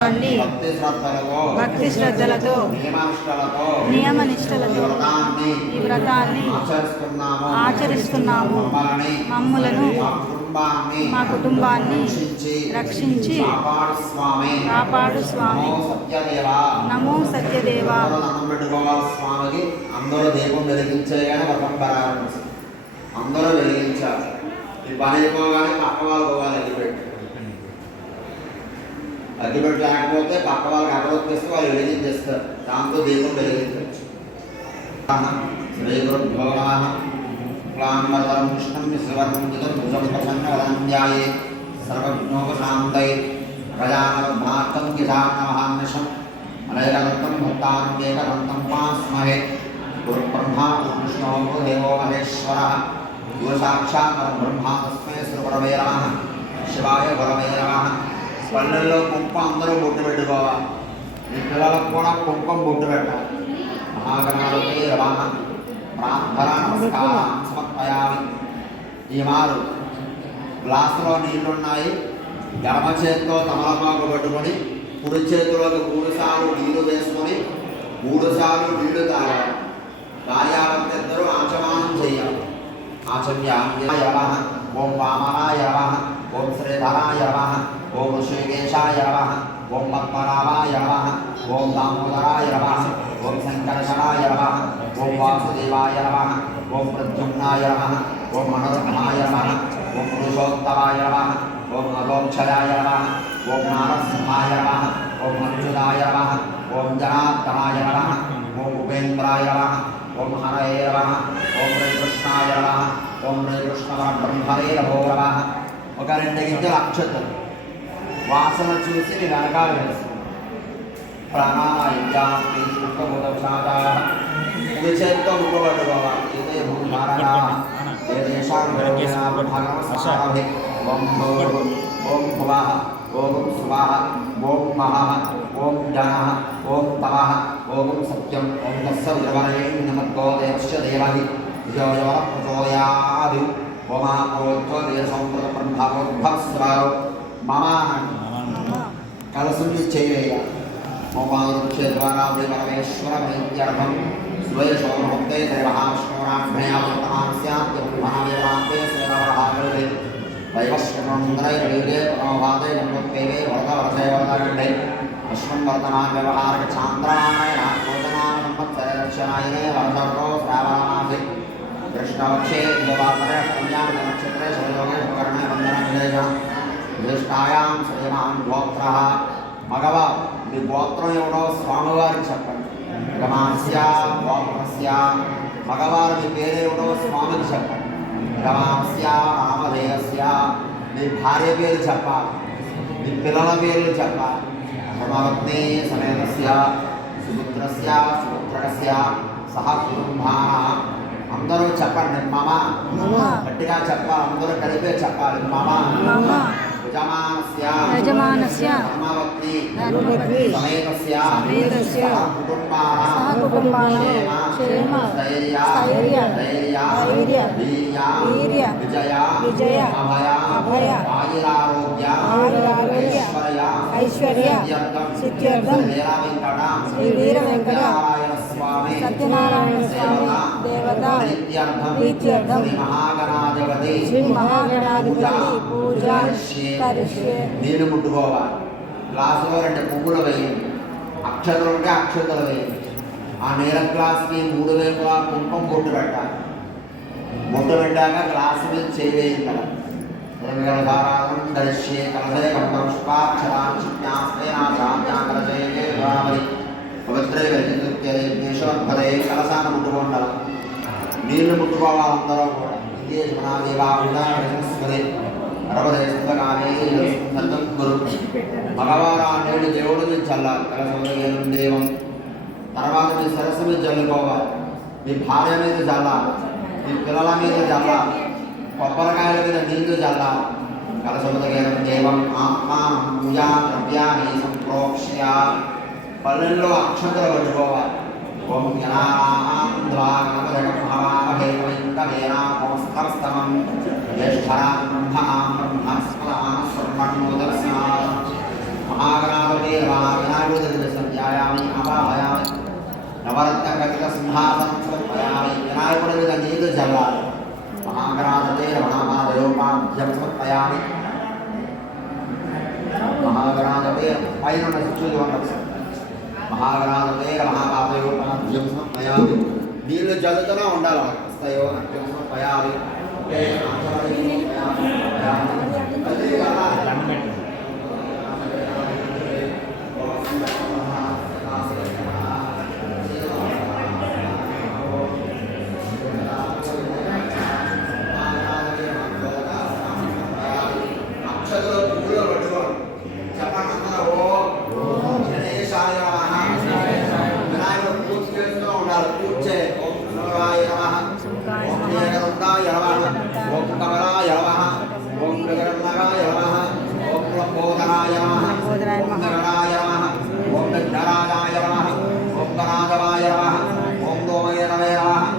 భక్తి శ్రద్ధలతో నియమ నిష్టలతో ఈ వ్రతాన్ని ఆచరిస్తున్నాము. మమ్ములను మా కుటుంబాన్ని రక్షించి కాపాడు స్వామి. నమో సత్యదేవ. అందరూ దీపం వెలిగించేగానే వ్రతం ప్రారంభించారు. అందరూ వెలిగించారు. ఈ పని అయిపోగానే పక్క వాళ్ళు పోవాలి అగ్గిపెట్టి. అగ్గిపెట్టి లేకపోతే పక్క వాళ్ళకి అగరొత్తిస్తే వాళ్ళు వెలిగించేస్తారు. దాంతో దీపం వెలిగించవచ్చు. శ్రీ గురుభ్యో నమః. క్లాంబరం కృష్ణం విశ్వవర్ణం భుజం ప్రసన్నవదంధ్యాయే సర్వజ్ఞోపశాంతయే ప్రజానవద్భాతం కిసాన్నమహాన్నిషం అనేకదంతం భక్తానుకేకదంతం ఉపాస్మహే. గురుబ్రహ్మా గురువిష్ణో గురుదేవో మహేశ్వరః. గురు సాక్షాత్ పరబ్రహ్మ తస్మై శ్రీగురవే నమః. శివాయ గురవే నమః. పల్లెల్లో కుంకుమ అందరూ బొట్టు పెట్టుకోవాలి. ఈ పిల్లలకు కూడా కుంకుమ బొట్టు పెట్టాలి. మహాగణాధిపతి నమః. ప్రార్థన నమస్కారం సమర్పయామి. ఈ మారు గ్లాసులో నీళ్లున్నాయి. ఎడమ చేతితో తమలపాకు పట్టుకొని కుడి చేతిలోకి 3 సార్లు నీళ్లు వేసుకొని 3 సార్లు నీళ్లు తాగాలి. భార్యాభర్తలిద్దరూ ఆచమానం చేయాలి. ఆచమ్యాయ నమః. ఓం వామనాయ నమః. ఓం శ్రీధరాయ నమః. ఓం ఋషికేశాయ నమః. ఓం పద్మనాభాయ నమః. ఓం దామోదరాయ నమః. ఓం శంకర్షణాయ నమః. ఓం వాసుదేవాయ నమః. ఓం ప్రద్యుమ్నాయ నమః. ఓం మనోరమాయ నమః. ఓం పురుషోత్తమాయ నమః. ఓం అగోక్షయాయ నమః. ఓం నారసింహాయ నమః. ఓం అచ్యుతాయ నమః. ఓం జనార్దనాయ నమః. ఓం ఉపేంద్రాయ నమః. ఓం హరయే నమః. ఓం శ్రీకృష్ణాయ నమః. ఓం శ్రీకృష్ణ బ్రహ్మణే నమో నమః. ఒక 2 గింజల అక్షతలు వాసన చూసి మీ వెనకాల వేస్తుంది. ప్రాణాయామి శుద్ధముదశాదాః. కుడి చేతితో ముక్కబట్టుకోవాలి. ఇదే భూమారణ ఏదేశాం భగవత్సారభి. ఓం భూర్ ఓం భువః ఓం స్వః ఓం మహః ఓం జనః ఓం తమః ఓం సత్యం ఓం తస్సవితుర్వరేణ్యమర్గో దేవస్య దేవహి యోయో ప్రచోదయాది. ఓమా ఓత్వదేశంప్రద బ్రహ్మోద్భవస్వరో మమ కలసం చేయ. ఓమారుక్షేద్వారాది పరమేశ్వర వైద్యర్భం స్వయశోభక్తే శ్రీమహావిష్ణురాభ్రయావర్తమాన్ స్యాత్ బ్రహ్మణాదేవాంతే శ్రీరవరహాకృతే వైవస్వమంత్రైర్వీర్యే ప్రణోభాతే నమోత్పేవే వరదవరసే వరదగండే అశ్వన్ వర్తమాన్ వ్యవహారక చాంద్రాయణ భోజనాన సంవత్సరక్షణాయనే వరసర్గో శ్రావణమాసి కృష్ణవక్షే దివాకరే కళ్యాణ నక్షత్రే శైలోకే ఉపకరణే వందన విజయ జ్యేష్ఠాయాం శ్రీమాన్ గోత్రః. మగవా మీ గోత్రం ఎవడో స్వామివారికి చెప్పండి. గమాస్య గోత్రస్య. మగవారు మీ పేరేమిటో స్వామికి చెప్పండి. గమాస్య రామధేయస్య. మీ భార్య పేరు చెప్పాలి. మీ పిల్లల పేర్లు చెప్పాలి. సమవత్నే సమేతస్య సుపుత్రస్య సుపుత్రకస్య సహ కుటుంబాః. అందరూ చెప్పండి. మమ గట్టిగా చెప్పాలి. అందరూ కలిపే చెప్పాలి. మమ యజమానస్య ధర్మపత్ని సమేతస్య కుటుంబాః క్షేమ స్థైర్య ధైర్య వీర్య విజయ అభయ ఆయురారోగ్య ఐశ్వర్య సిద్ధ్యర్థం శ్రీ వీర వెంకట సత్యనారాయణ స్వామి దేవత ప్రీత్యర్థం శ్రీ మహాగణాధిపతి పూజ కరిష్యే. నీళ్ళు ముట్టుకోవాలి. గ్లాసులో 2 పువ్వులు వేయండి. అక్షతలు ఉంటే అక్షతలు వేయండి. ఆ నీళ్ళ గ్లాసుకి 3 వైపులా కుంకుమ బొట్టు పెట్టాలి. బొట్టు పెట్టాక గ్లాసు మీద చేవేయండి. కదా ధారాళం దర్శ్యే కలసే కమలం పుష్పాక్షరాన్ని శిజ్ఞాస్త్రేనాశాంత్యాంకలశేషేశ్వరామరి పవిత్రే గజనృత్యేశ్వరపదే కలసాన ముట్టుకుంటారు. నీళ్లు ముట్టుకోవాలి. అందరూ కూడా ఇదే మనాదేవాస్వదే అరవదేశకాలే గురు. మగవారు ఆ నీళ్ళు దేవుడి మీద చల్లాలి. కలసోదయం దేవం. తర్వాత మీ సరస్సు మీద చల్లుకోవాలి. మీ భార్య మీద చల్లాలి. మీ పిల్లల మీద చల్లాలి. కొబ్బరికాయల మీద నీళ్లు చల్లాలి. కలసోదయం దేవం ఆత్మానం పూజా ద్రవ్యాన్ని సంప్రోక్ష్య. పల్లెల్లో అక్షంతలు పట్టుకోవాలి. ఓం జ్యేష్ఠరాం బ్రహ్మణాం బ్రహ్మస్పదాం స్వర్ణోదర్శనాం महागणाधिपते नमः विनायकोदय संध्यायामि आवाहयामि नवरत्नखचित सिंहासनं समर्पयामि विनायकोदय नील जलाय महागणाधिपते नमः महादेवपाभ्यं समर्पयामि महागणाधिपते पైన శిక్షులు వండరు महागणाधिपते नमः महादेवपाभ्यं समर्पयामि నీళ్ళు జల్లుతూనే ఉండాలి వస్తాయో అభ్యం సమర్పయామి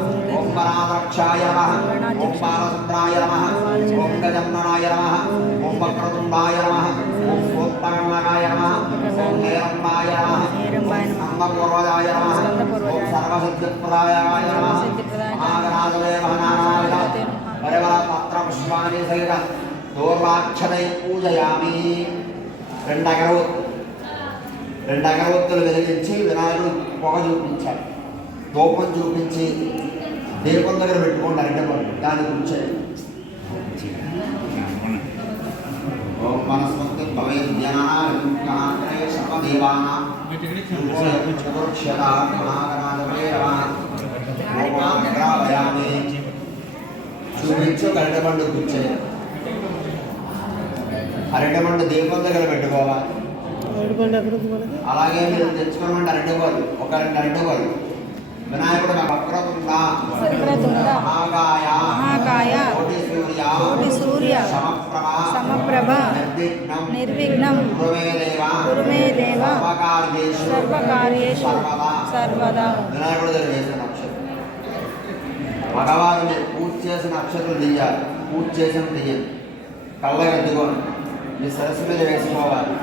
क्षाय नमः ओम बालचंद्राय नमः ओम गजन्नाय नमः ओम वक्रतुंडाय नमः ओम उत्पन्नाय नमः ओम हेरम्बाय नमः स्कंदपूर्वजाय नमः ओम सर्वसिद्धिप्रदाय नमः महागणाधिपते महानारायण परिवार पात्र पुष्पाणि सहित దూర్వాక్షతై పూజయామి రెండు అగరవత్తులు వెలిగించి వినాయకుడు పొగ చూపించాడు దూపం చూపించి దీపం దగ్గర పెట్టుకోండి అరటి పళ్ళు దాని గురించి ఓం మనస్పతి భవేద్ జ్ఞానాయ సర్వదేవానాం చతుర్క్షత మహాగణాధిపతే నమః చూపించు అరటిపండు కూర్చే అరటిపండు దీపం దగ్గర పెట్టుకోవాలి అలాగే మీరు తెచ్చుకోమంటే అరటిపళ్ళు ఒక రెండు అరటిపళ్ళు వినాయకుడు వక్రతుండ మహాకాయ కోటి సూర్య సమప్రభ నిర్విఘ్నం కురు మే దేవ సర్వకార్యేషు సర్వదా. వినాయకుడు దగ్గర వేసిన అక్షరం మగవారు మీరు పూజ చేసిన అక్షరం తీయాలి. పూజ చేసిన తీయాలి. కళ్ళగద్దుకోండి. మీ సరస్సు మీద వేసుకోవాలి.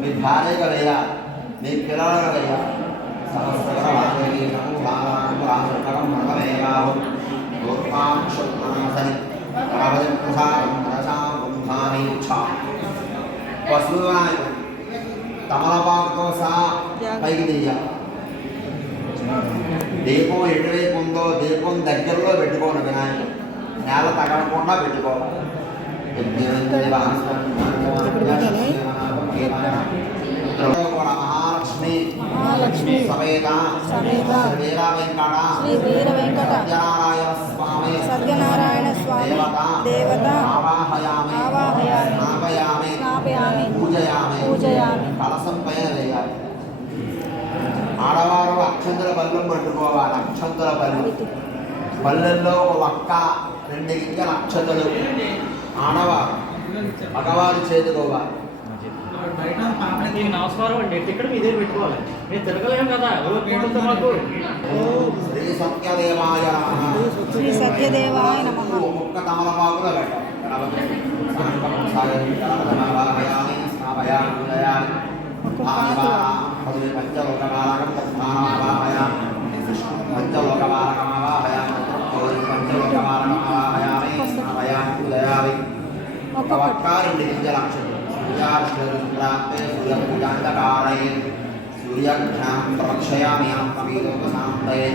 మీ భార్యగా వేయాలి. మీ పిల్లలుగా వేయాలి. తమలపాకుతో సహా పైకి తీయాలి. దీపం ఎటువైపు ఉందో దీపం దగ్గరలో పెట్టుకోండి. వినాయకుడు నేల తగలకుండా పెట్టుకోవాలి. మహాలక్ష్మి సమేత శ్రీ వీర వెంకట సత్యనారాయణ స్వామి దేవత ఆవాహయామి స్నాపయామి పూజయామి. కలసం పైన వేయాలి. ఆడవారు అక్షంతల పళ్ళు పట్టుకోవాలి. అక్షంతల పళ్ళు పళ్ళల్లో ఒక ఒక్క రెండు గింజల అక్షతలు ఆడవారు మగవారు చేతుకోవాలి. నమస్కారం అండి. ఇక్కడ ఇదే పెట్టుకోవాలి. నేను తిరగలేము కదా మాకు. శ్రీ సత్యదేవాయ నమః. శ్రీ సత్యదేవాయ నమః. ఒక్క తమలపాకులో పెట్టాలి. ఒక ఒక్క రెండు గింజల అక్షతలు सूर्याश्रद्रान्ते सूर्यपूजान्तकालये सूर्यघ्नां प्रवक्षयामि आत्मवीलोकसान्तये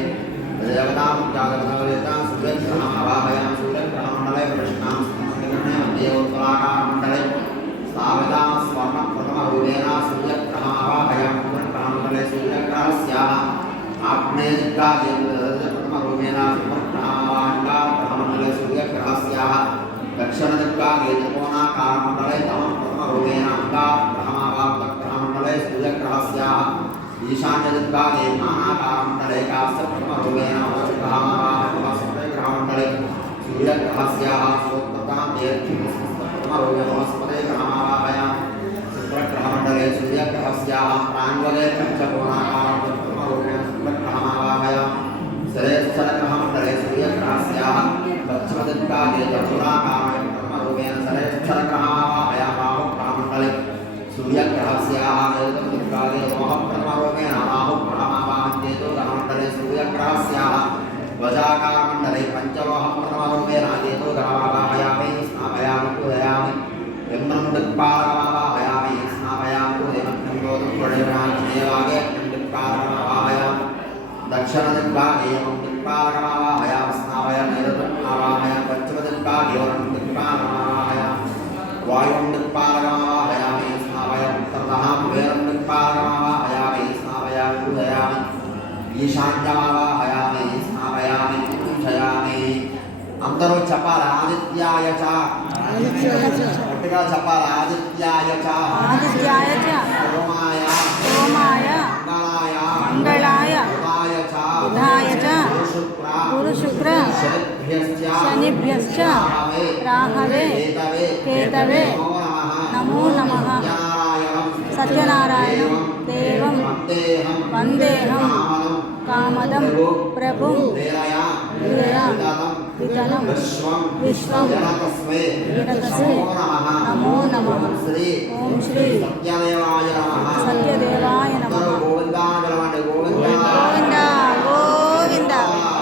देवतां जागृतवेदां सूर्यग्रहमावाहयामि सूर्यग्रहमण्डले प्रश्नां देवोत्तराकारमण्डले स्थापितां स्वर्णप्रथमरूपेण सूर्यग्रहमावाहयामि सूर्यग्रहमण्डले सूर्यग्रहस्याः आग्नेयदिक्काले प्रथमरूपेण सूर्यग्रहमण्डले सूर्यग्रहस्याः दक्षिणदिक्काले त्रिकोणाकारमण्डले रूपेण अंगाग्रहमावाग्रहमण्डले सूर्यग्रहस्याः ईशान्यदिक्काले नानाकारमण्डले काश्यप्रथमरूपेण ग्रहमण्डले सूर्यग्रहस्याः सोत्ततां प्रथमरूपेण वनस्पतिग्रहमावाहयामि शुक्रग्रहमण्डले सूर्यग्रहस्याः प्राङ्गले पञ्चकोणाकारमण्डले शुक्रग्रहमावाहयामि शरैश्चरग्रहमण्डले सूर्यग्रहस्याः पश्चिमदिक्काले चतुराकारमण्डले प्रथमरूपेण शरैश्चरग्रहमावाहयामि सूर्यग्रहस्याः ఏవం దిక్పాలకమావాహయామి స్నాపయామి నిరతం ఆవాహయామి పంచమదిక్పాలయోరం దిక్పాలకమావాహయామి వాయుం దిక్పాలకమావాహయామి స్నాపయామి ఉత్తరతః కుబేరం దిక్పాలకమావాహయామి స్నాపయామి పూజయామి ఈశాన్యమావాహయామి స్నాపయామి పూజయామి. అందరూ చెప్పాలి ఆదిత్యాయ చ గట్టిగా చెప్పాలి ఆదిత్యాయ చ సోమాయ మంగళాయ బుధాయ చ గురు శుక్ర శనిభ్యశ్చ రాహవే కేతవే నమో నమః. సత్యనారాయణం దేవం వందేహం కామదం ప్రభుం వితనం విశ్వం జనతస్మై నమో నమః. ఓం శ్రీ సత్యదేవాయ నమః. గోవింద గోవింద గోవింద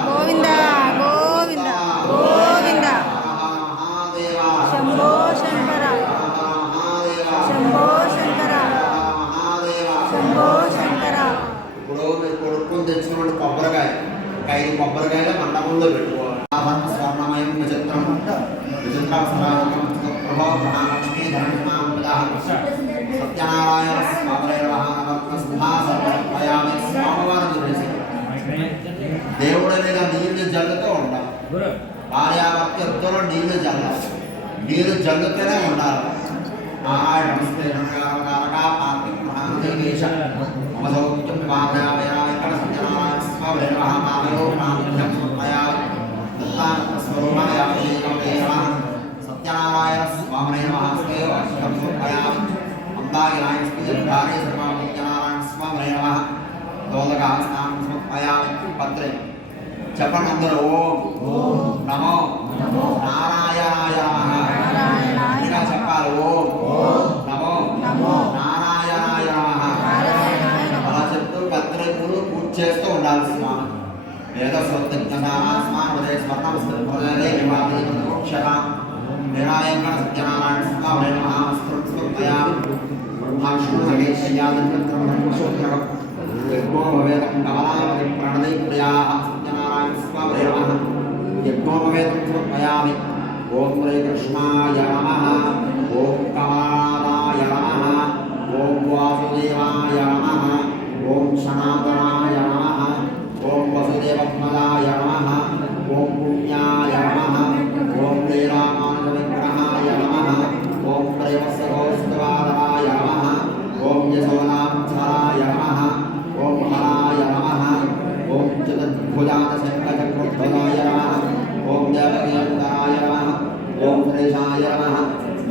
గోవింద గోవింద గోవింద. శంభో శంకర శంభో శంకర శంభో శంకర. ఇప్పుడు మీరు కొడుకుని తెచ్చినటువంటి కొబ్బరికాయలు మండపంలో పెట్టుకోవాలి. స్వర్ణమయం విచిత్రం విచిత్రలక్ష్మీ సత్యనారాయణ స్వామి స్వామివారి దేవుడి మీద నీళ్లు జల్లుతూ ఉంటాం. భార్యాభర్త ఇద్దరు నీళ్లు జల్లాలి. నీళ్లు జల్లుతూనే ఉండాలి. నమస్తే కార్తీక మహాదేవేశౌక్యం ఇక్కడ సత్యనారాయణ స్వామి సత్యనారాయణ స్వామి అందాగిరాయ సత్యనారాయణ స్వామి పత్రే చెప్పండి అందరూ. ఓం నమో నారాయణాయ నమః చెప్పాలి. ఓం నమో నారాయణాయ నమః అలా చెప్తూ పత్రికలు పూజ చేస్తూ ఉండాలి. స్వామి వేద స్వామి సత్యనారాయణ స్వామి యజ్ఞోపవేదం కమలావతి ప్రణదై ప్రియాః సత్యనారాయణ స్వామి నమః. యజ్ఞోపవేదం సమర్పయామి. ఓం శ్రీకృష్ణాయ నమః. ఓం కమలాయ నమః. ఓం వాసుదేవాయ నమః. ఓం సనాతనాయ నమః. ఓం వసుదేవత్మజాయ నమః. ఓం పుణ్యాయ నమః. ఓం శ్రీరామానుజ విగ్రహాయ నమః. ఓం ప్రేమస్వగోస్తవాదవాయ నమః. ఓం యశోనాంధరాయ నమః. ఓం హరాయ నమః. ఓం చతుర్భుజానశంఖచక్రధ్వజాయ నమః. ఓం దేవకీయంకరాయ నమః. ఓం శ్రీశాయ నమః.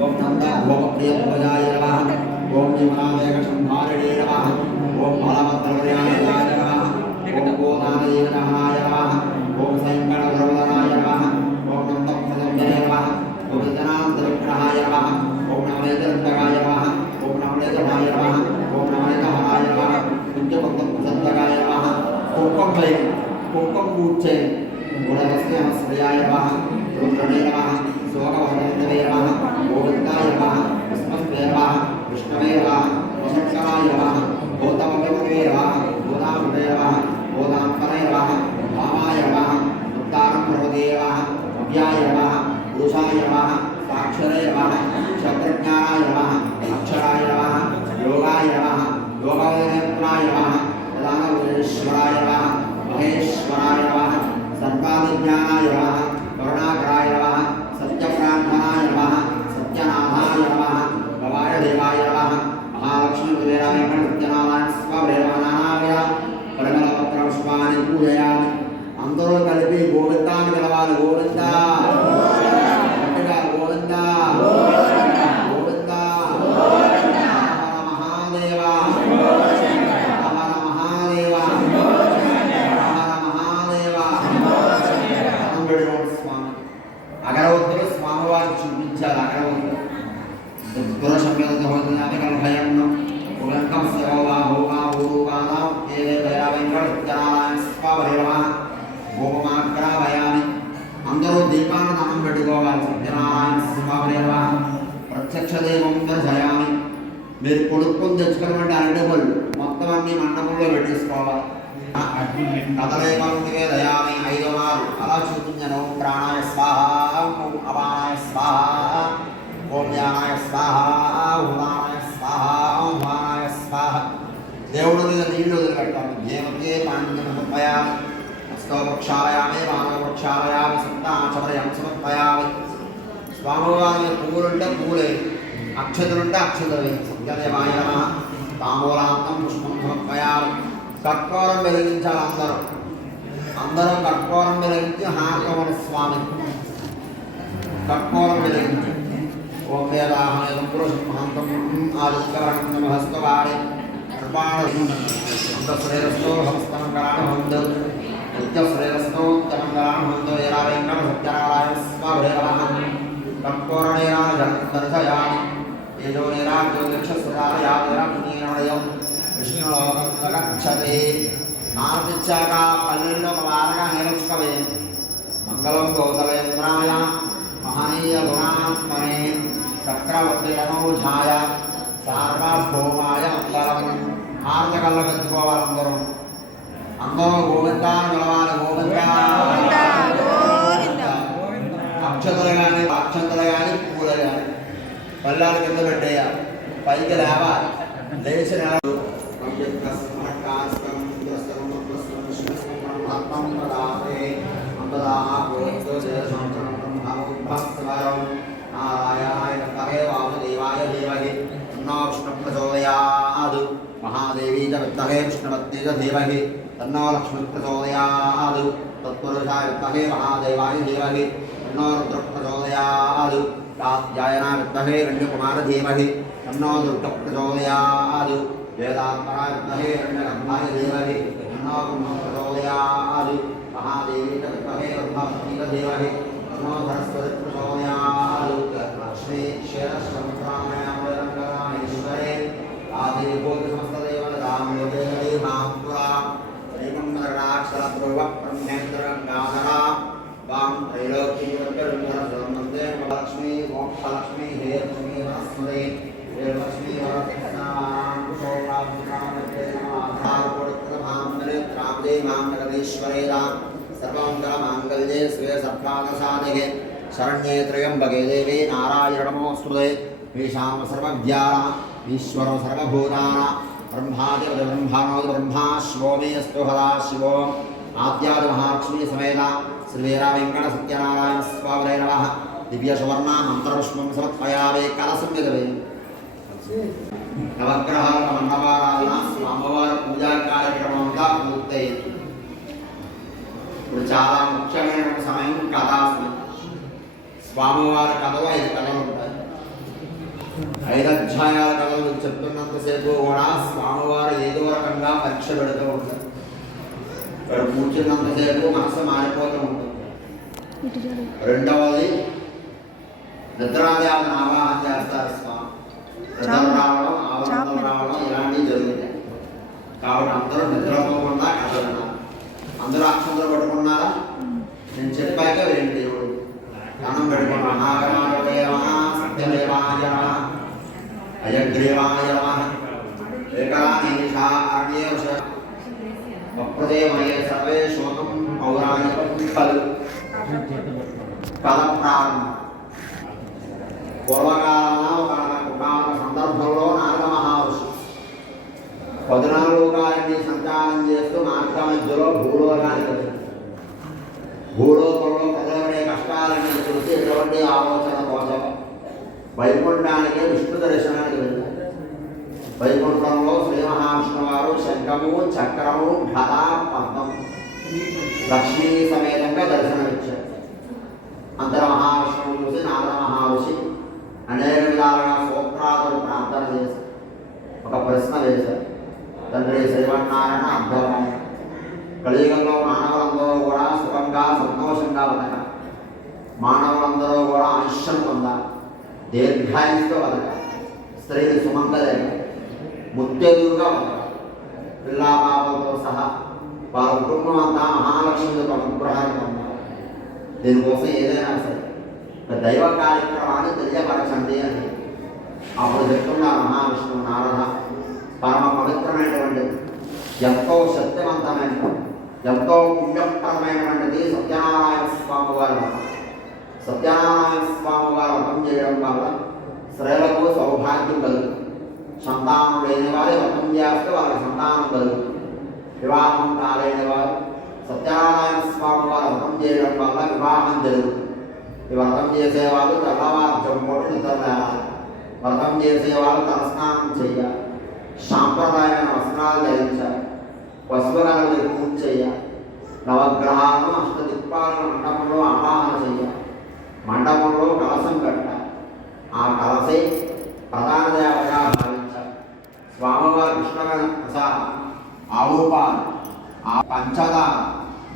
ఓం నందగోపప్రియధ్వజాయ నమః. ఓం యమనాదేకశంభారిణే నమః. ఓం బలభద్రవర్యాయ నమః. ఓం గోదానదేవనహాయ నమః. ఓం సంకటధర్మధరాయ నమః. ఓం నందప్రదంబరే నమః. ఓం జనాంతవిగ్రహాయ నమః. ఓం నవనేతరంతకాయ నమః. ఓం నవనేతభాయ నమః. ఓం నవనేతహరాయ నమః. కుంజపద్మసంతకాయ నమః. కుంకుమ పూజే గుణవస్యమశ్రయాయ నమః. రుద్రణే నమః. శోకవహనంతవే నమః. గోవిందాయ నమః. విష్ణవే నమః. విష్ణవే నమః. వశంకరాయ నమః. గౌతమవిమవే నమః. గోదామృతే నమః. గోదాంబరే నమః. వామాయ నమః. ఉత్తానం భగవతే నమః. అవ్యాయ నమః. పురుషాయ నమః. సాక్షరే నమః. శబ్దజ్ఞానాయ నమః. అక్షరాయ నమః. యోగాయ నమః. యోగవేత్రాయ నమః. ప్రధానేశ్వరాయ నమః. మహేశ్వరాయ నమః. సర్వాధిజ్ఞానాయ నమః. కరుణాకరాయ నమః. సత్యప్రార్థనాయ నమః. సత్యనాథాయ నమః. భవాయ దేవాయ నమః. మహాలక్ష్మీ కుబేరాయ సత్యనారాయణ స్వామి నానావిధ పరిమళపత్ర పుష్పాన్ని పూజయామి. అందరూ కలిపి గోవిందాన్ని కలవాలి. గోవింద గట్టిగా గోవింద గోవింద. హర మహాదేవ హర మహాదేవ హర మహాదేవ. స్వామి అగరవత్తులు స్వామివారికి చూపించాలి. అగరవత్తులు అందరూ దీపాన్ని నామం పెట్టుకోవాలి. సత్యనారాయణ స్వామి ప్రత్యక్ష దైవం దర్శయామి. మీరు కొడుకుని తెచ్చుకున్నటువంటి అరటిపళ్ళు మొత్తం అన్ని మండపంలో పెట్టేసుకోవాలి. కదలేమం నివేదయామి 5 మార్లు అలా చూపించను. ప్రాణాయ స్వాహ, ఓం అపానాయ స్వాహ, ఓం జ్ఞానాయ స్వాహ, ఉదానాయ స్వాహ, ఓం వానాయ స్వాహ. దేవుడి మీద నీళ్లు వదిలిపెట్టాలి. దేవతే పాండ్యం సమర్పయామి, హస్తో ప్రక్షాళయామి, మానవ ప్రక్షాళయామి, సప్తాచమరయం సమర్పయామి. స్వామివారి మీద పువ్వులుంటే పువ్వులే, అక్షతులుంటే అక్షతులే. సత్యదేవాయ నమః. తాంబూలాంతం పుష్పం సమర్పయామి. కర్పూరం వెలిగించాలి అందరూ కర్పూరం వెలిగించి హారతమని స్వామి కర్పూరం వెలిగించి. ఓం వేదాహం పురుషం మహంతం ఆదిత్యవరణం హస్తవాడి శ్రేరస్తో హస్తమంగళాన్ని హందు నిత్య శ్రేరస్తో మంగళాన్ని హందు ఏరా వెంకట సత్యనారాయణ స్వభైరవ కర్పూరణేరాజర్శయామి ఏజో నేరా జ్యోతిక్షసురాలయాదేరా పునీరణయం విష్ణులోకచ్చతే. నారదిచ్చాక పల్లెల్లో ఒక వారగా నేర్చుకోవే. మంగళం గౌతలేంద్రాయ మహనీయ గుణాత్మనే చక్రవర్తి తనూజాయ సార్వభౌమాయ మంగళం. హారత కళ్ళకెత్తుకోవాలి అందరూ గోవిందాన్ని పిలవాలి. అక్షతలు కానీ పువ్వులు కానీ పల్లాల కింద పెట్టేయాలి. పైకి లేవాలి. లేచిన వాసుదేవాయ దేవహి తన్నో విష్ణు ప్రచోదయాద్. మహాదేవీ చ విద్మహే విష్ణుపత్ని చ ధీమహి తన్నో లక్ష్మీ ప్రచోదయాద్. తత్పురుషాయ విద్మహే మహాదేవాయ ధీమహి తన్నో రుద్ర ప్రచోదయాద్. కాత్యాయనా విద్మహే హిరణ్యకుమార ధీమహి తన్నో దుర్గ ప్రచోదయాద్. వేదాత్మనాయ విద్మహే హిరణ్యగర్భాయ ధీమహి తన్నో బ్రహ్మ ప్రచోదయాద్. మహాదేవీ చ విద్మహే బ్రహ్మపత్ని చ ధీమహి తన్నో సరస్వతి ప్రచోదయాద్. లక్ష్మీ క్షీరస్వంతరామయేశ్వరే ఆదిభూత సమస్తదేవతాంలోకే మాపురా శ్రీమంగళాక్షర ధ్రువ బ్రహ్మేంద్రంగాధరా వాం త్రైలోక్యమందే లక్ష్మీ మోక్షలక్ష్మీ హే లక్ష్మీ వనస్పదే హే లక్ష్మీ వరకృష్ణాధారపురమాంగళే మాంగళేశ్వరేరా సర్వమంగళమాంగళ్యే శివే సర్వాదసాధికే శరణ్యే త్రయంబకే దేవీ నారాయణ నమోస్తుతే. ఈశాన సర్వజ్ఞాన ఈశ్వర సర్వభూతాన బ్రహ్మాదిపతి బ్రహ్మానోది బ్రహ్మా శివోమేస్తు హదా శివో ఆద్యాది మహాలక్ష్మీ సమేత శ్రీవీర వెంకట సత్యనారాయణ స్వామి నమః. దివ్య సువర్ణ మంత్రపుష్పం సమర్పయామి. కలసం ఎదురే నవగ్రహాల మండపారాధన స్వామివారి పూజా కార్యక్రమం అంతా పూర్తయింది. ఇప్పుడు చాలా ముఖ్యమైన సమయం కథాసమయం. స్వామివారి కథలో 5 కథలు ఉంటాయి. 5 అధ్యాయాల కథలు చెప్తున్నంతసేపు కూడా స్వామివారు ఏదో రకంగా పరీక్ష పెడుతూ ఉంటారు. ఇక్కడ కూర్చున్నంతసేపు మనసు మారిపోతూ ఉంటుంది. రెండవది నిద్రాదేవతను ఆవాహన చేస్తారు స్వామి. నిద్ర రావడం, ఆవరణం రావడం ఇలాంటివి జరుగుతాయి. కాబట్టి అందరూ నిద్రపోకుండా కథ వినాలి. అందరూ అక్షంతలు పట్టుకున్నారా? నేను చెప్పాక వేయండి. దేవుడు ధ్యానం పెట్టుకున్నాం. మహాగణాధిపతయే నమః, సత్యదేవాయ నమః, అయగ్రీవాయ నమః, ఏకరానీశార్ణ్యే వక్రదేమయే సర్వే శోకం పౌరాణికం ఖలు. కథ ప్రారంభం. పూర్వకాలంలో ఒక సందర్భంలో నారద మహర్షి 14 లోకాలని సంచారం చేస్తూ మార్గ మధ్యలో భూలోకానికి వచ్చింది. భూలోకంలో ప్రజలనే కష్టాలని చూసి ఎటువంటి ఆలోచన కోసం వైకుంఠానికి విష్ణు దర్శనానికి వెళ్ళారు. వైకుంఠంలో శ్రీ మహావిష్ణు వారు శంఖము, చక్రము, గద, పద్మం లక్ష్మీ సమేతంగా దర్శనమిచ్చారు. అంతర మహావిష్ణువు చూసి నారద మహర్షి అనేక విధాలుగా సూత్రాలను ప్రార్థన చేసి ఒక ప్రశ్న వేశారు. తండ్రి శ్రీమన్నారాయణ అద్భుతం. కలియుగంలో మానవులందరూ కూడా సుఖంగా సంతోషంగా బతకాలి. మానవులందరూ కూడా ఆయుష్యం పొందాలి. దీర్ఘాయుస్తో బతకాలి. స్త్రీలు సుమంగళే ముత్యదుగా బతకాలి. పిల్లా పాపలతో సహా వారి కుటుంబం అంతా మహాలక్ష్మి అనుగ్రహాన్ని పొందాలి. దీనికోసం ఏదైనా సరే ఒక దైవ కార్యక్రమాన్ని తెలియపరచండి అని అప్పుడు చెప్తున్నారు మహావిష్ణువు. నారద పరమ పవిత్రమైనటువంటి ఎంతో శక్తివంతమైన ఎంతో పుణ్యప్రదమైనటువంటిది సత్యనారాయణ స్వామి వారి వ్రతం. సత్యనారాయణ స్వామి వారి వ్రతం చేయడం వల్ల స్త్రీలకు సౌభాగ్యం కలుగుతుంది. సంతానం లేని వారి వ్రతం చేస్తే వారికి సంతానం కలుగుతుంది. వివాహం కాలేని వారు సత్యనారాయణ స్వామి వారి వ్రతం చేయడం వల్ల వివాహం జరుగుతుంది. ఈ వ్రతం చేసేవాళ్ళు తెల్లవారుజాము నిద్రలేవాలి. వ్రతం చేసేవాళ్ళు తలస్నానం చేయాలి. సాంప్రదాయమైన వస్త్రాలు ధరించాలి. పశువులను పూజ చేయాలి. నవగ్రహాలను అష్టదిక్పాలను మండపంలో ఆవాహన చేయాలి. మండపంలో కలశం కట్టాలి. ఆ కలసే ప్రధాన దేవతగా భావించాలి. స్వామివారి కృష్ణగణ ప్రసాదం, ఆవు పాలు, ఆ పంచదార,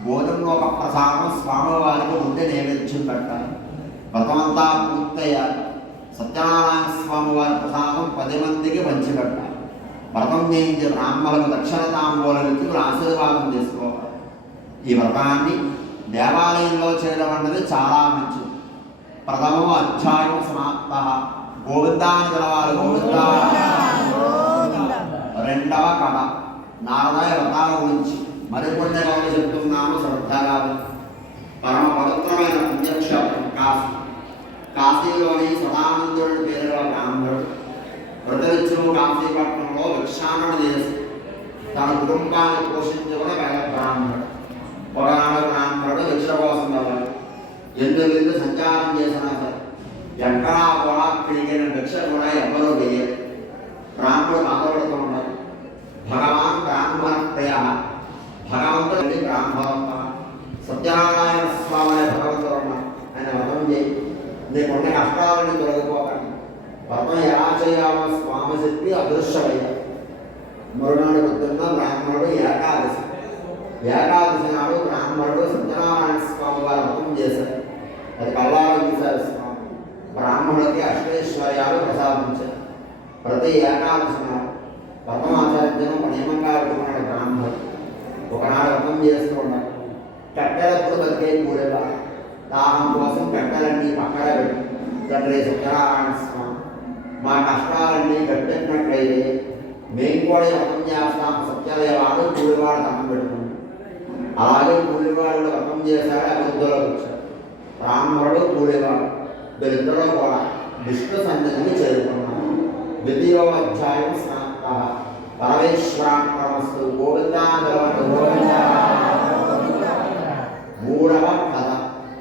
గోధుమలో ఒక ప్రసాదం స్వామివారికి ముందే నైవేద్యం పెట్టాలి. వ్రతమంతా పూర్తయ్యాలి. సత్యనారాయణ స్వామి వారి ప్రసాదం 10 మందికి పంచిపెట్టాలి. వ్రతం చేయించే బ్రాహ్మణులకు దక్షిణ తాంబూలం ఇచ్చి ఆశీర్వాదం చేసుకోవాలి. ఈ వ్రతాన్ని దేవాలయంలో చేయడం అన్నది చాలా మంచిది. ప్రథమో అధ్యాయం సమాప్త. గోవిందాన్ని పిలవాలి. గోవిందా. రెండవ కథ నారద వ్రతాల గురించి మరికొన్ని కథలు చెప్తున్నాను శ్రద్ధగా. పరమ పవిత్రమైన పుణ్యక్షేత్రం కాశీ. కాశీలోని సదానందుడి పేరు బ్రాహ్మణుడు వ్రతరిచ్చును కాశీపట్నంలో భిక్షాటన చేసి తన కుటుంబాన్ని పోషించుకుని వేద బ్రాహ్మణుడు. ఒకనాడు బ్రాహ్మణుడు భిక్ష కోసం వెళ్ళాలి. ఎందుకు సంచారం చేసినా సరే ఎక్కడా కూడా తిరిగిన భిక్ష కూడా ఎవరూ వేయరు. బ్రాహ్మణుడు బాధపడుతూ ఉన్నారు. భగవాన్ బ్రాహ్మణ ప్రియ. భగవంతుడి బ్రాహ్మణోత్తమ సత్యనారాయణ స్వామి భగవంతుడు ఉన్నారు. ఆయన వ్రతం చేయి, నీకున్న కష్టాలని తొలగిపోకండి. వ్రతం ఎలా చేయాలో స్వామి చెప్పి అదృశ్యమయ్యారు. మరునాడు పొద్దున్న బ్రాహ్మణుడు ఏకాదశి. ఏకాదశి నాడు బ్రాహ్మణుడు సత్యనారాయణ స్వామి వారి వ్రతం చేశారు. అది కల్లాలు చూశారు స్వామి. బ్రాహ్మణుడికి అష్టైశ్వర్యాలు ప్రసాదించారు. ప్రతి ఏకాదశి నాడు వ్రతం ఆచార్యం నియమంగా పెట్టుకున్నాడు బ్రాహ్మణుడు. ఒకనాడు వ్రతం చేస్తూ ఉన్నాడు. కట్టెలప్పుడు బతికే కూడేవారు. దాహం కోసం కట్టెలన్నీ పక్కన పెట్టి, తండ్రి సత్యనారాయణ స్వామి మా కష్టాలన్నీ కట్టెట్టినట్లయితే మేము కూడా వ్రతం చేస్తాం. సత్యదేవాడు కూలివాడు దండం పెట్టుకున్నాడు. అలాగే కూలివాడు వ్రతం చేశాడు. అభివృద్ధిలోకి వచ్చాడు. బ్రాహ్మణుడు కూలివాడు వీరిద్దరూ కూడా విష్ణు సన్నిధిని చేరుకున్నాడు. ద్వితీయో అధ్యాయం స్నాత. పరమేశ్వరాస్తు. గోవిందా. మూడవ కథ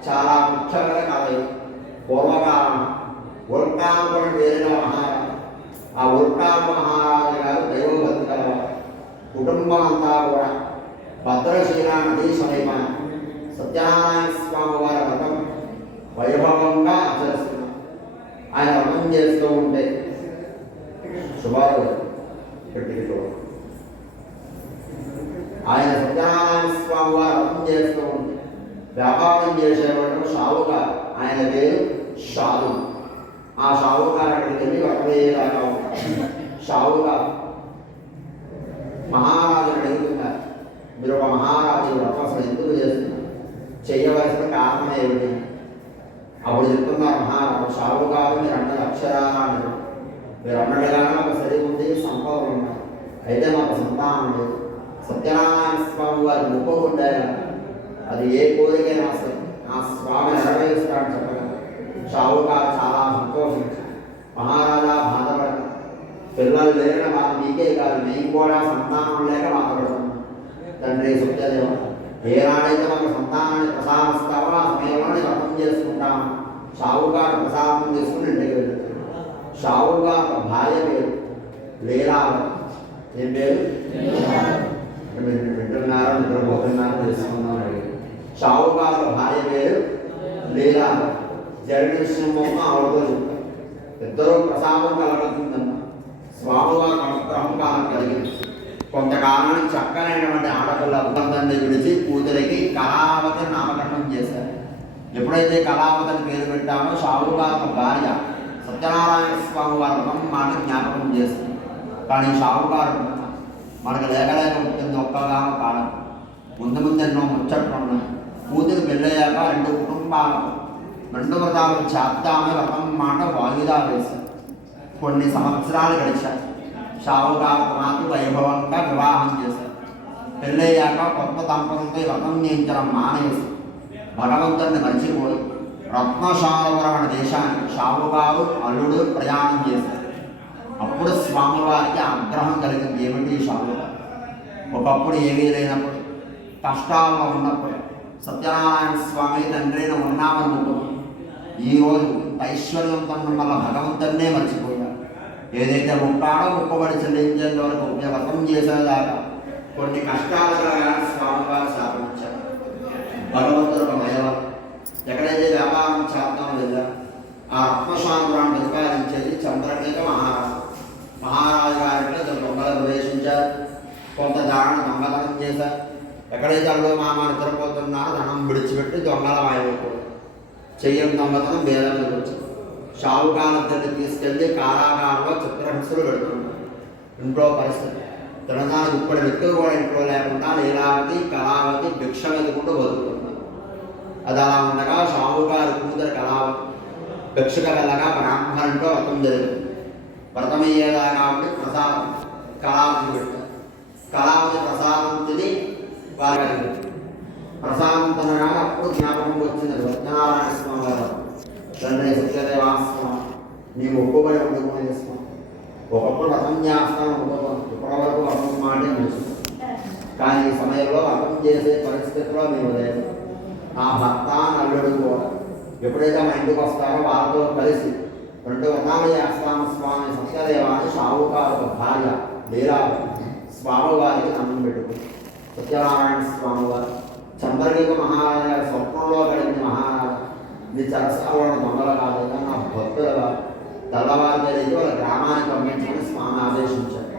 చాలా ముఖ్యమైన కథ. పూర్వకాలం ఉల్కాంబుడు పేరిన మహారాజు. ఆ ఉల్కాంబ మహారాజు గారు దైవభక్తి కలవారు. కుటుంబం అంతా కూడా భద్రశీలా నదీ సమీపాన సత్యనారాయణ స్వామి వారి వ్రతం వైభవంగా ఆచరిస్తున్నారు. ఆయన వ్రతం చేస్తూ ఉంటే శుభాలు పెట్టితో ఆయన సత్యనారాయణ స్వామి వారు వ్రతం చేస్తూ ఉంటే వ్యాపారం చేసేవాడు షావుకారు. ఆయన పేరు షావు. ఆ షావుకారు అక్కడికి వెళ్ళి వ్రతమయ్యేలాగా ఉంటారు. షావుకారు మహారాజుని అడుగుతున్నారు, మీరు ఒక మహారాజు వ్రతం అసలు ఎందుకు చేస్తున్నారు, చేయవలసిన కారణం ఏమిటి? అప్పుడు చెప్తున్నారు మహారాజు, షావుకారు మీరు అన్నది అక్షరాలు, మీరు అన్నట్టుగానే ఒక శరీరం ఉంది, సంపదలు ఉన్నాయి, అయితే మాకు సంతానం లేదు. సత్యనారాయణ స్వామి వారి ముఖం ఉండాలి, అది ఏ కోరికైనా సరే ఆ స్వామి నెరవేరుస్తాడు చెప్పగా షావుకారు చాలా సంతోషించారు. మహారాజా బాధపడతారు, పిల్లలు లేక బాధ మీకే కాదు, మేము కూడా సంతానం లేక బాధపడుతున్నాం. తండ్రి సత్యదేవ, ఏనాడైతే మాకు సంతానాన్ని ప్రసాదిస్తామో ఆ సమయంలోనే వ్రతం చేసుకుంటాము. షావుకారు ప్రసాదం చేసుకుని ఇంటికి వెళ్తారు. షావుకారు భార్య పేరు లీలావతి. ఏం పేరు? వింటున్నారో నిద్రపోతున్నారో తెలుసుకుందాం. షావుకారు భార్య పేరు లీలావతి. జరిగిన విషయం ఆవిడతో చెప్తారు. ఇద్దరు ప్రసాదం కలగలుగుతుందన్న స్వామివారి అనుగ్రహం కాలం కలిగింది. కొంతకాలానికి చక్కనైనటువంటి ఆడపిల్ల ఉదంతాన్ని విడిచి కూతురికి కళావతి నామకరణం చేశారు. ఎప్పుడైతే కళావతిని పేరు పెట్టామో షావుకారు భార్య సత్యనారాయణ స్వామి వారి వ్రతం మాట జ్ఞాపకం చేస్తుంది. కానీ షావుకారు మనకు లేకలేక ఉంటుంది ఒక్కగానో కాలం. ముందు ఎన్నో ముచ్చట్లు ఉన్నాయి. కూతురు పెళ్ళయ్యాక రెండు కుటుంబాలకు రెండు వ్రతాలు చేద్దామని వ్రతం మాట వాయిదా వేశారు. కొన్ని సంవత్సరాలు గడిచారు. షావుకారు మాకు వైభవంగా వివాహం చేశారు. పెళ్ళయ్యాక కొత్త దంపతులతో ఈ వ్రతం చేయించడం మానేసి భగవంతుడిని మర్చిపోయి రత్నశాలవరం అనే దేశానికి షావుకారు అల్లుడు ప్రయాణం చేశారు. అప్పుడు స్వామివారికి ఆగ్రహం కలిగింది. ఏమిటి షావుకారు ఒకప్పుడు ఏమీ లేనప్పుడు కష్టాల్లో ఉన్నప్పుడు సత్యనారాయణ స్వామి తండ్రిని ఉన్నామనుకుంటున్నాం. ఈరోజు ఐశ్వర్యవంతం వల్ల భగవంతున్నే మర్చిపోయారు. ఏదైతే ముట్టాడో ముప్పబడి చెల్లించేంత వరకు వ్రతం చేసేదాకా కొన్ని కష్టాలు కలగా స్వామివారు శాపించారు. భగవంతుడు ఒక దైవం. ఎక్కడైతే వ్యాపారం చేద్దాం లేదా ఆ రత్నశాంతురాన్ని ప్రతిపాదించేది చంద్రకేత మహారాజు. మహారాజు గారికి దొంగలు ప్రవేశించారు. కొంత దారుణ దొంగతనం చేశారు. ఎక్కడైతే అల్లు మామ నిద్రపోతున్నారో ధనం విడిచిపెట్టి దొంగల వాయిపోయారు. చెయ్యని దొంగతనం వేలకు వచ్చారు. షావుకారుని తీసుకెళ్ళి కారాగారంలో చిత్రహింసలు పెడుతున్నారు. ఇంట్లో పరిస్థితి తినడానికి ఇప్పుడు వ్యక్తులు కూడా ఇంట్లో లేకుండా లీలావతి కళావతి భిక్ష వెతుకుంటూ బతుకుతున్నారు. అది అలా ఉండగా షావుకారు కూతురు కళావతి భిక్షక వెళ్ళగా బ్రాహ్మణుడితో వ్రతం జరిగింది. వ్రతం అయ్యేలాగా ఉండి ప్రసాదం కళావతి పెట్టారు. కళావతి ప్రసాదం తిని వారి ప్రసాదం తినగా అప్పుడు జ్ఞాపకం వచ్చింది సత్యనారాయణ స్వామి గారు. తండ్రి సత్యదేవాస్వామి నీవు ఒప్పుబడి వండుకునే స్వామి. ఒకప్పుడు వ్రతం చేస్తాను అనుకోవాలి. ఇప్పటివరకు వ్రతం మాటే తెలుసు. కానీ ఈ సమయంలో వ్రతం చేసే పరిస్థితిలో మేము లేదు. నా భర్త నల్లుడు కూడా ఎప్పుడైతే మా ఇంటికి వస్తారో వారితో కలిసి 2 వ్రతాలు చేస్తాను స్వామి. సత్యదేవాన్ని షావుకారు భార్య లీలావతి స్వామివారికి నమ్మం పెట్టుకుంది. సత్యనారాయణ స్వామివారు చంద్రకేతు మహారాజు గారి స్వప్నంలో గడిచిన మహారాజు నీ చరసాలను దొంగలు కాలేదా నా భక్తులుగా తెల్లవారు జరిగి వాళ్ళ గ్రామానికి పంపించమని స్వామి ఆదేశించారు.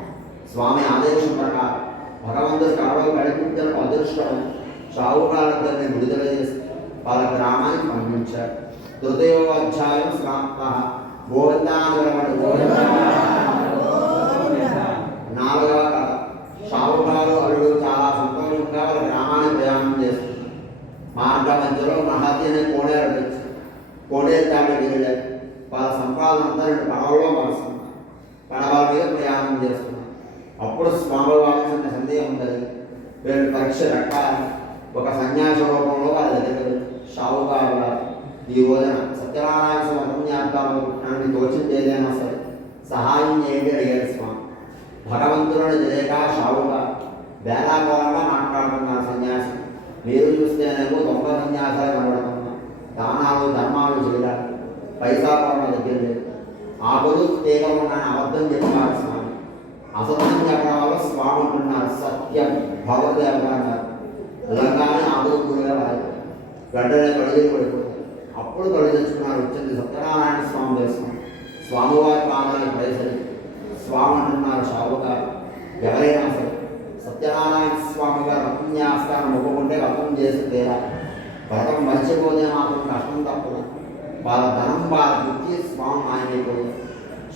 స్వామి ఆదేశం ప్రకారం భగవంతుడి కళలో గడిపించిన అదృష్టం షావుకారులని విడుదల చేసి వాళ్ళ గ్రామానికి పంపించారు. 3వ అధ్యాయం సమాప్త. గోవిందాంజలమణి గోవింద. 4వ కథ. షావుకారు అల్లుడు చాలా సంతోషంగా వాళ్ళ గ్రామానికి ప్రయాణం చేస్తున్నారు. మార్గ మధ్యలో మహతి అనే కోడేరు వచ్చి కోడేరు దాటి వెళ్ళారు. వాళ్ళ సంపాదన అంతా 2 పడవల్లో కలుస్తున్నారు. పడవల మీద ప్రయాణం చేస్తున్నారు. అప్పుడు స్వామివారికి చిన్న సందేహం కలిగి వీళ్ళు పరీక్ష పెట్టాలని ఒక సన్యాస రూపంలో వాళ్ళ దగ్గర షావుకారు గారు ఈ రోజున సత్యనారాయణ స్వామి జ్ఞాపకాలు నన్ను తోచింది ఏదైనా సరే సహాయం చేయండి అడిగారు స్వామి. భగవంతుడు తెలియక షావుకారు వేలాకోలంగా మాట్లాడుతున్నారు సన్యాసి. మీరు చూస్తేనేమో దొంగ సన్యాసాలు కనబడుతున్నారు. దానాలు ధర్మాలు చేయాలి. పైసా పరమ దగ్గర లేదు. ఆకులు తీగలు ఉన్నాయని అబద్ధం చెప్పారు స్వామి. అసత్యం చెప్పడం వల్ల స్వామి అంటున్నారు సత్యం భగవద్గీత అన్నారు. తెలంగాణ ఆకులు గురిగా రాదు. వెంటనే కడుగులు పడిపోతాయి. అప్పుడు కడుగు తెచ్చుకున్నారు. వచ్చింది సత్యనారాయణ స్వామి దేశం. స్వామివారి పాదాలకు పైసలు స్వామి అంటున్నారు షావుకారు ఎవరైనా సరే సత్యనారాయణ స్వామి గారు వ్రతం చేస్తానని ఒప్పుకుంటే వ్రతం చేసి తీరా. వ్రతం మర్చిపోతే మాత్రం కష్టం తప్పదు. వాళ్ళ ధనం వాళ్ళ బుద్ధి స్వామి మాయమైపోయింది.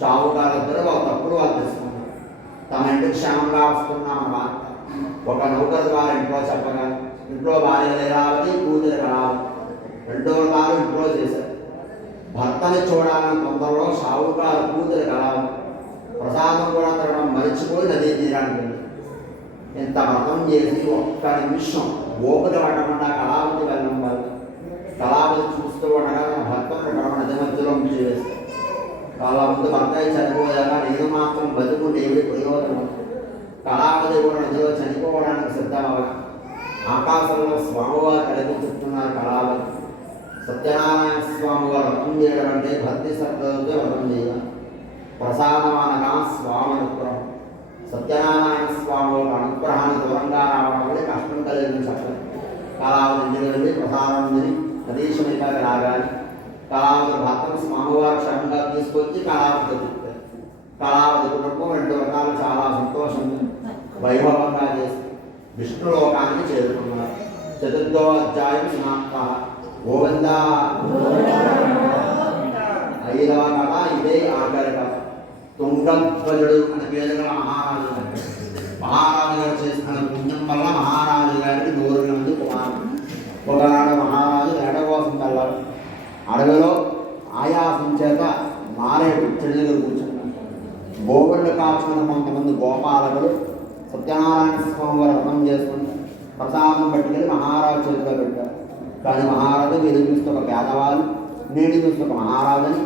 షావుకారు ఇద్దరు వాళ్ళ తప్పుడు వాళ్ళు తెలుసుకున్నారు. తమ ఇంటికి క్షేమంగా వస్తున్నామన్న వార్త ఒక నౌకరు వారి ఇంట్లో చెప్పగా ఇంట్లో భార్య లీలావతి కూతురు కళావతి 2వ వ్రతాలు ఇంట్లో చేశారు. భర్తని చూడాలని తొందరలో షావుకారు కూతురు కళావతి ప్రసాదం కూడా తినడం మరిచిపోయి నదీ తీరానికి వెళ్ళి ఇంత వ్రతం చేసి ఒక్క నిమిషం ఓపిక పడకుండా కళావతి వెళ్ళడం వల్ల కళావతి చూస్తూ ఉండగా నా భర్తను నది మధ్యలో చేస్తారు. వాళ్ళ ముందు భర్తయ్య చనిపోయాక నేను మాత్రం బతుకుంటే ఏమి ప్రయోజనం. కళావతి కూడా నదిలో చనిపోవడానికి సిద్ధమవగా ఆకాశంలో స్వామివారు కనిపించుతున్నారు కళావతి. సత్యనారాయణ స్వామి వారు వ్రతం చేయడం అంటే భక్తి శ్రద్ధలతో వ్రతం చేయాలి. ప్రసాదం అనగా స్వామి అనుగ్రహం. సత్యనారాయణ స్వామి వారి అనుగ్రహాన్ని దూరంగా రావడం వల్ల కష్టం కలిగింది చెప్పాలి. కళావతి ఇంటికి వెళ్ళి ప్రసాదం తిని నదీశమికాకి రాగాలి. కళావతి భర్తను స్వామివారి క్షమంగా తీసుకొచ్చి కళావతి చెప్పారు. కళావతి కుటుంబం 2 వ్రతాలు చాలా సంతోషంగా వైభవంగా చేసి విష్ణులోకానికి చేరుకున్నారు. 4వ అధ్యాయం సమాప్త. గోవింద. 5వ కథ ఇదే ఆఖరి కథ. తుంగధ్వజుడు అనే పేరు గల మహారాజు గారు. మహారాజు గారు చేసిన పుణ్యం వల్ల మహారాజు గారికి 100 మంది కుమారులు. ఒకనాడు మహారాజు వేట కోసం వెళ్ళాడు. అడవిలో ఆయాసం చేత మారేడు చెడు దగ్గర కూర్చున్నారు. గోవుళ్ళు కాచుకున్న కొంతమంది గోపాలకులు సత్యనారాయణ స్వామి వారు వ్రతం చేసుకుని ప్రసాదం పట్టుకెళ్ళి మహారాజు చేతిలో పెట్టారు. కానీ మహారాజు వీళ్ళు చూస్తే ఒక పేదవాళ్ళు, నేను చూస్తే ఒక మహారాజుని.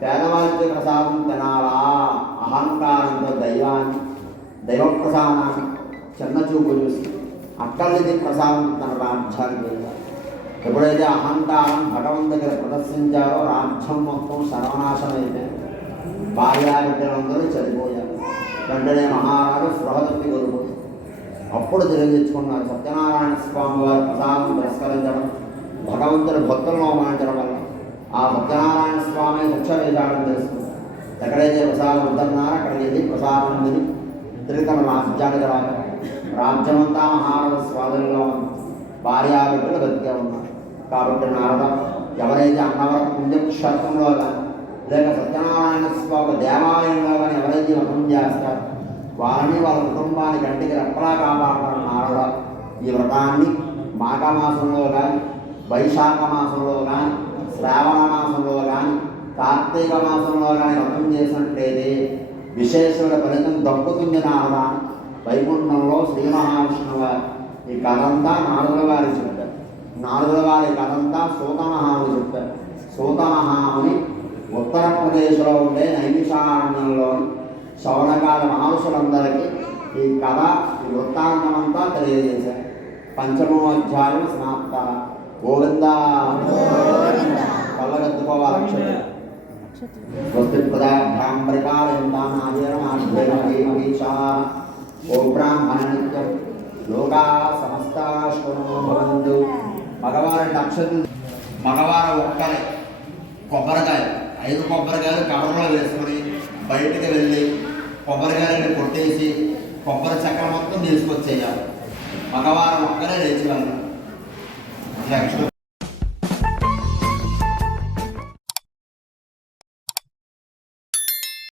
పేదవాళ్ళకి ప్రసాదం తినాలా అహంకారంతో దైవ ప్రసాదాన్ని చిన్న చూపు చూసి అక్కడికి ప్రసాదం తన రాజ్యానికి వెళ్ళారు. ఎప్పుడైతే అహంకారం భగవంతు దగ్గర ప్రదర్శించారో రాజ్యం మొత్తం సర్వనాశనం అయిపోయింది. భార్యాబిడ్డలందరూ చనిపోయారు. వెంటనే మహారాజు స్పృహ తప్పి కోల్పోయారు. అప్పుడు తెలియజేసుకున్నారు సత్యనారాయణ స్వామి వారి ప్రసాదం తిరస్కరించడం, భగవంతుడి భక్తులను అవమానించడం వల్ల ఆ సత్యనారాయణ స్వామి శిక్ష వేశాడని తెలుసుకున్నారు. ఎక్కడైతే ప్రసాదం వద్దన్నారో అక్కడికి వెళ్ళి ప్రసాదం తిని తిరిగి తన రాజ్యానికి రాక రాజ్యమంతా మహారాజు స్వాధీనంలో ఉంది. భార్యాబిడ్డలు బతికే ఉన్నారు. కాబట్టి నారద ఎవరైతే అన్నవరం పుణ్యక్షేత్రంలో కానీ లేక సత్యనారాయణ స్వామి దేవాలయంలో కానీ ఎవరైతే వ్రతం చేస్తారో వారిని వాళ్ళ కుటుంబాన్ని కంటికి రెప్పలా కాపాడతారు నారద. ఈ వ్రతాన్ని మాఘమాసంలో కానీ వైశాఖ మాసంలో కానీ శ్రావణ మాసంలో కానీ కార్తీక మాసంలో కానీ వ్రతం చేసినట్లయితే విశేషమైన ఫలితం దక్కుతుంది నారద. వైకుంఠంలో శ్రీ మహావిష్ణువు వారు ఈ కథంతా నారదుల వారి చెప్పారు. నారదుల వారి కథంతా సూత మహాముని చెప్పారు. సూత మహాముని ఉత్తరప్రదేశ్లో ఉండే నైమిషారణ్యంలోని శౌనకాల మహర్షులందరికీ ఈ కథ ఈ వృత్తాంతమంతా తెలియజేశారు. పంచమో అధ్యాయం సమాప్త. గోవింద కళ్ళగద్దుకోవాలి. స్వస్తి ప్రదాభ్యాం పరిపాలయంతానాదీనమాధ్యేమీషా ఓ బ్రాహ్మణ నిత్యం లోకా సమస్త భవంతు. మగవారి అక్షతులు మగవారు ఒక్కరే కొబ్బరికాయ 5 కొబ్బరికాయలు కవర్లో వేసుకొని బయటికి వెళ్ళి కొబ్బరికాయలని కొట్టేసి కొబ్బరి చక్కెర మొత్తం తీసుకొచ్చేయాలి. మగవారు ఒక్కరే లేచి వెళ్ళాలి.